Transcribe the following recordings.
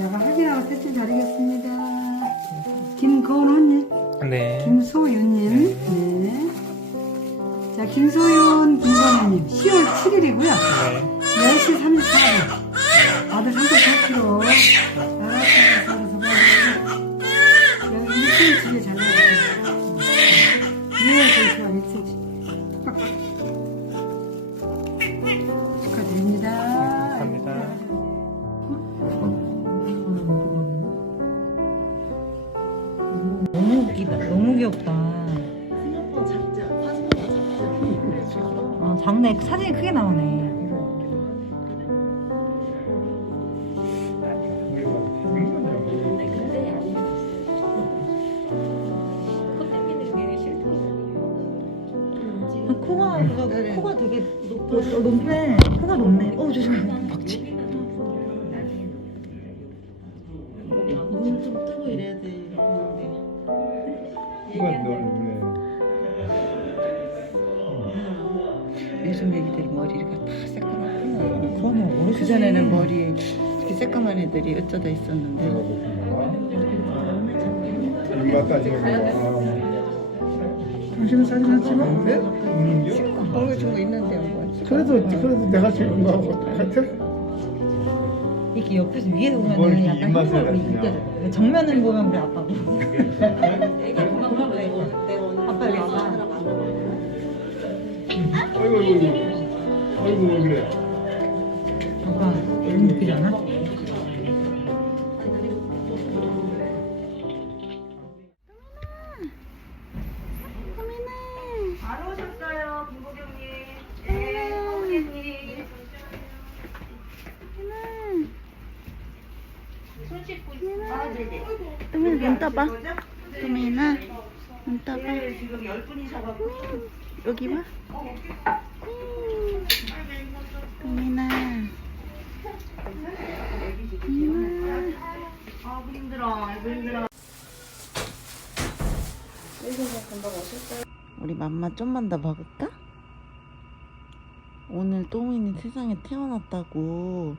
내가 확인하고 택시 드리겠습니다. 김건우님, 네. 김소윤님, 네. 자, 김소윤, 김건우님, 10월 7일이고요. 네. 10시 34분. 아들 38kg. 알았어, 알았어, 알았어. 여기 1cm 집에 잘 아, 작네. 사진이 크게 나오네. 아, 코가 코가 되게 높, 어, 높네. 코가 높네. 어 조심해. 박쥐. 어르신. 그전에는 머리 이렇게 새까만 애들이 어쩌다 있었는데. 거. 당신은 사진 안 찍어? 음, 먹을 준거 있는데 뭐. 그래도 그래도 내가 찍은 거하고 똑같아. 이렇게 옆에서 위에서 뭘 보면 약간 입맛을 흰색으로 가지냐. 느껴져. 정면을 보면 우리 아빠고. 떠봐. 도민아 눈 떠봐. 음, 여기 봐. 음, 도민아. 도민아. 우리 맘마 좀만 더 먹을까? 오늘 또민이 세상에 태어났다고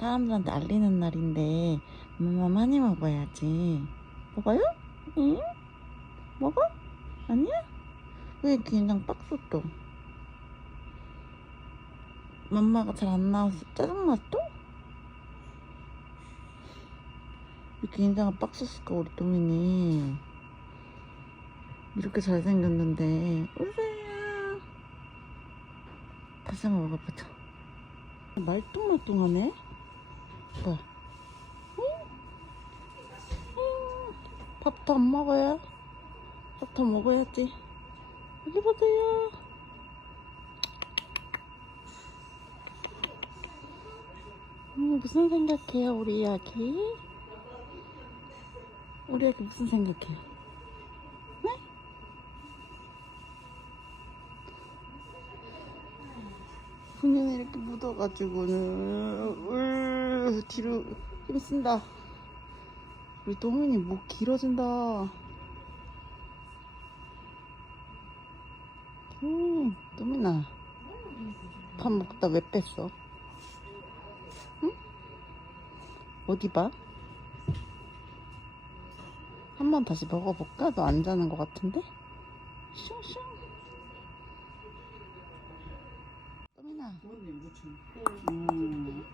사람들한테 알리는 날인데 엄마 많이 먹어야지 먹어요? 응? 먹어? 아니야? 왜 그냥 박스 또? 맘마가 잘 안 나와서 짜증났어? 왜 긴장한 박스 쓸까 우리 도민이 이렇게 잘생겼는데 오세요 다시 한번 먹어보자 말똥말똥하네 응? 응. 밥도 안 먹어요 밥더 먹어야지 여기 보세요 음, 무슨 생각해요 우리 아기 우리 아기 무슨 생각해요 네? 분연이 이렇게 묻어가지고는 울 뒤로 힘 쓴다 우리 동훈이 목 길어진다 음 도민아 밥 먹다 왜 뺐어? 응? 어디 봐? 한 번 다시 먹어볼까? 너 안 자는 것 같은데? 슝슝 도민아 음.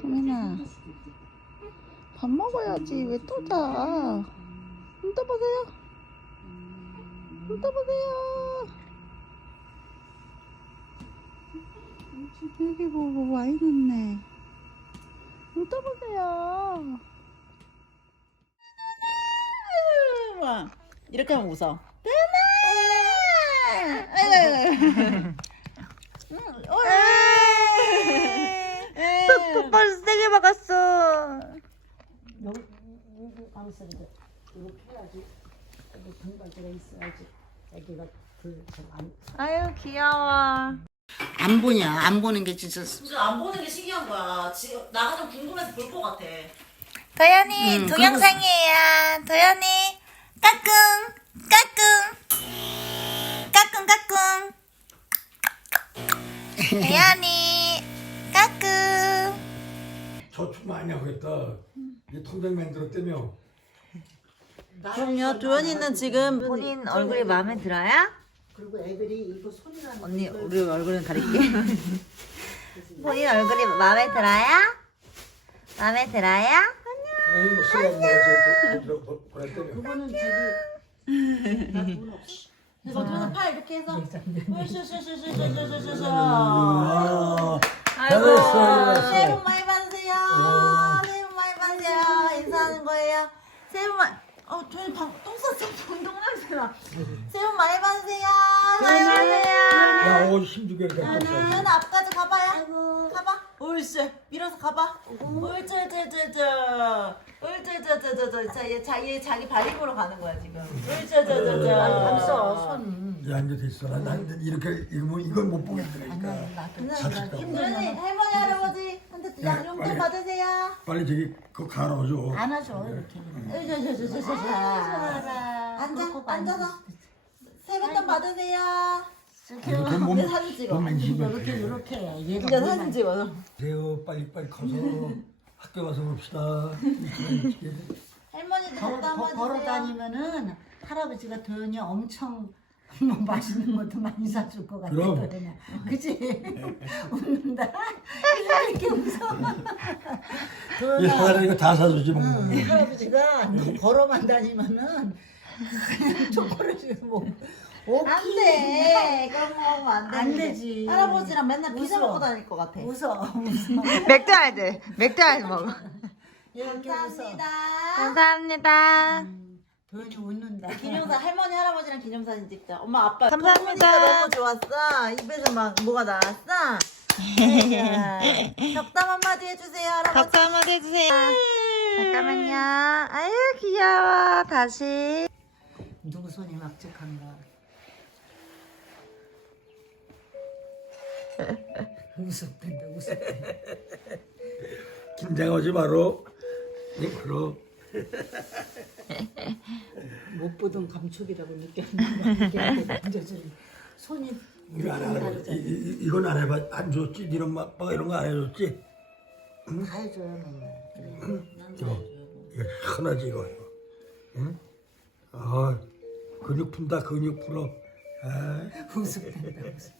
도민아 밥 먹어야지 왜 또 자? 눈 떠보세요 눈 떠보세요 여기 보고 와 있는데 눈 떠보세요 와 이렇게 하면 웃어 콧발 세게 박았어. 아유 귀여워. 안 보냐? 안 보는 게 진짜. 진짜 안 보는 게 신기한 거야. 지금 나가 좀 궁금해서 볼 것 같아. 도연이 음, 동영상이에요. 도연이 까꿍 까꿍 까꿍 까꿍. 도연이. 저축 많이 하겠다. 이 통장 만들었다며. 그럼요. 도현이는 지금 본인 얼굴이 마음에 들어요? 그리고 애들이 이거 손이라는 언니 우리 얼굴은 가릴게. 본인 얼굴이 마음에 들어요? 마음에 들어요? 안녕. 뭐 안녕. 그거는 저기 그거는 아. 팔 이렇게 해서 아이고. 새해 많이 받으세요. 네. 많이 받으세요. 야, 네. 어, 힘들게 이렇게 떴어. 은아 앞까지 가봐요. 가봐. 옳지. 밀어서 가봐. 옳지, 옳지, 옳지, 옳지. 자, 얘, 자, 얘 자기 발힘으로 가는 거야, 지금. 옳지, 옳지, 옳지. 손. 야, 이제 됐어. 나, 나 이렇게, 이거, 이걸 못 보겠더라니까. 사치다. 할머니, 할아버지한테 야, 용돈 받으세요. 빨리 저기, 그거 갈아줘. 안 하죠, 이렇게. 으저저저저저. 아이고, 좋아라. 앉아 앉아서 세뱃돈 받으세요 이거 내 사진 찍어 이렇게 이렇게 얘가 이제 사진 찍어 돼요. 빨리 빨리 커서 학교 가서 봅시다. 할머니도 걸어, 갖다 거- 걸어 한번 다니면은 할아버지가 도현이 엄청 뭐 맛있는 것도 많이 사줄 것 같아 그럼. 그치? 웃는다. 이렇게 웃어. 이 도현아 사람 이거 다 사주지 뭐. 할아버지가 너 걸어만 다니면은 초콜릿을 뭐 안 돼 그런 거 하면 안, 안 되는데. 되지. 할아버지랑 맨날 피자 웃어. 먹고 다닐 것 같아 웃어 웃어 맥도날드 맥도날드 먹어. 이렇게 웃어 감사합니다 감사합니다. 도현이 웃는다 기념사 할머니 할아버지랑 기념사진 찍자 엄마 아빠 감사합니다. 보니까 너무 좋았어 입에서 막 뭐가 나왔어 아이고. 덕담 한마디 해주세요 할아버지 박수 한번 해주세요. 잠깐만요. 아유 귀여워. 다시. 손이 막직한가 웃었댄다 웃었댄다 긴장하지 마로. 네, 그럼. 못 보던 감촉이라고 느꼈는데 손이 이거 안 해봐. 이, 이, 이건 안 해봐. 안 줬지. 네 엄마 아빠가 이런 거 안 해줬지. 다 해줘요 맨날 그래 난다 이거. 해줘요 이거 흔하지 이거. 이거. 응? 아, 근육 푼다. 근육 풀어. 아, 웃음된다 웃음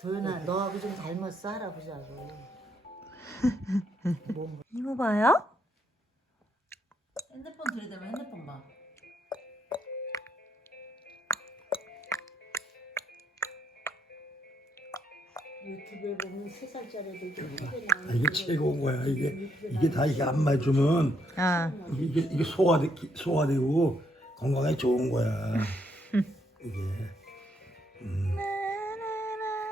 도연아 너하고 좀 닮았어 할아버지하고 뭐 이거 봐요? 핸드폰 들이대면 핸드폰 봐 유튜브에 보면 세 살짜리 애들도 크게 아, 이게 최고인 거야. 이게 이게 다 이게 안 맞으면 아. 이게 이게, 이게 소화되 소화되고 건강에 좋은 거야. 이게 음.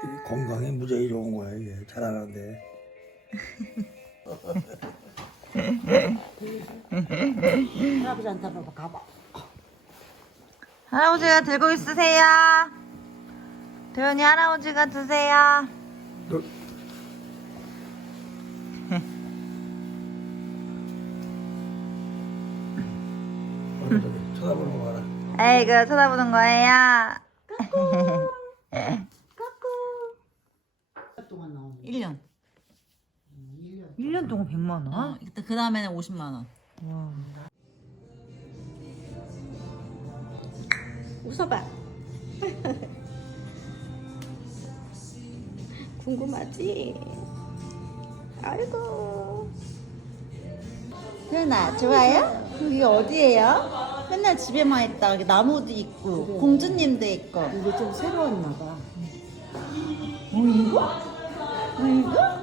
이게 건강에 무지하게 좋은 거야. 이게 잘하는데. 할아버지한테 한번 가봐 할아버지가 들고 있으세요. 도현이 할아버지가 드세요. 너, 봐라. 에이그 쳐다보는 거예요. 나오네 1년 1년 1년 동안 100만 원? 어, 그 다음에는 50만 원 웃어봐. 궁금하지? 아이고. 태연아 좋아요? 여기 어디예요? 맨날 집에만 있다 여기 나무도 있고 공주님도 있고 이게 좀 새로웠나 봐 어 이거? 어 이거?